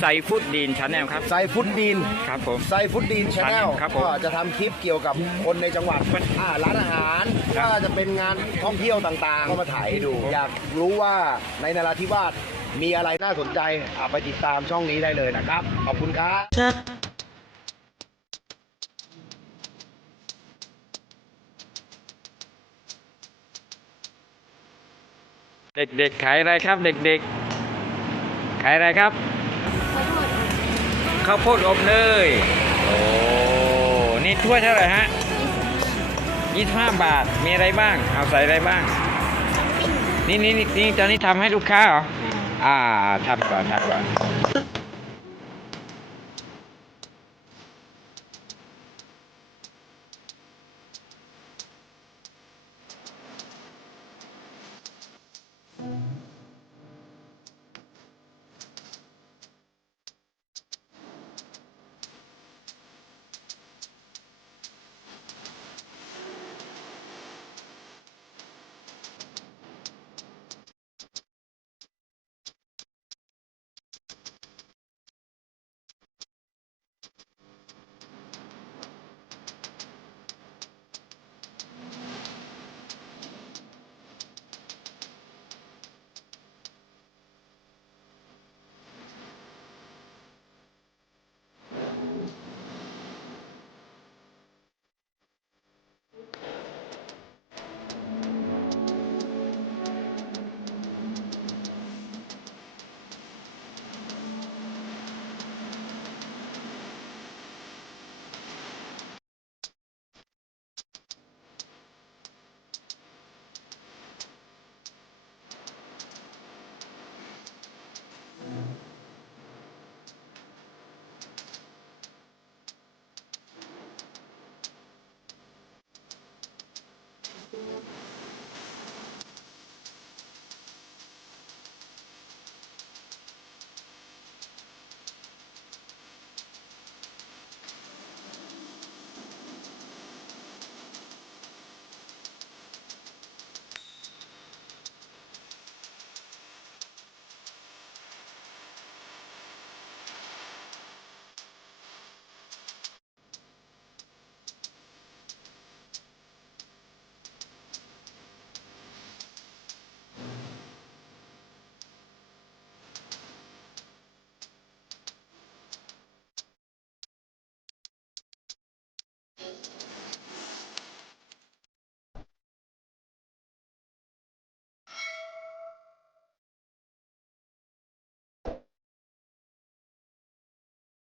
ไซฟุตดีนชาแนลครับไซฟุตดีนครับผม ไซฟุตดีนชาแนลครับผม ก็จะทำคลิปเกี่ยวกับคนในจังหวัดอ่าร้านอาหารครับว่าจะเป็นงานท่องเที่ยวต่างๆ ก็มาถ่ายให้ดู อยากรู้ว่าในนราธิวาสมีอะไรน่าสนใจอะไปติดตามช่องนี้ได้เลยนะครับ ขอบคุณครับ เด็กๆขายอะไรครับ เด็กๆขายอะไรครับ ข้าวโพดอบเนยโอ้นี่ถ้วยเท่าไหร่ฮะ25บาทมีอะไรบ้าง เอาใส่อะไรบ้างนี่นี่นี่นี่ตอนนี้ทำให้ลูกค้าเหรอ อ่าทำก่อนทำก่อน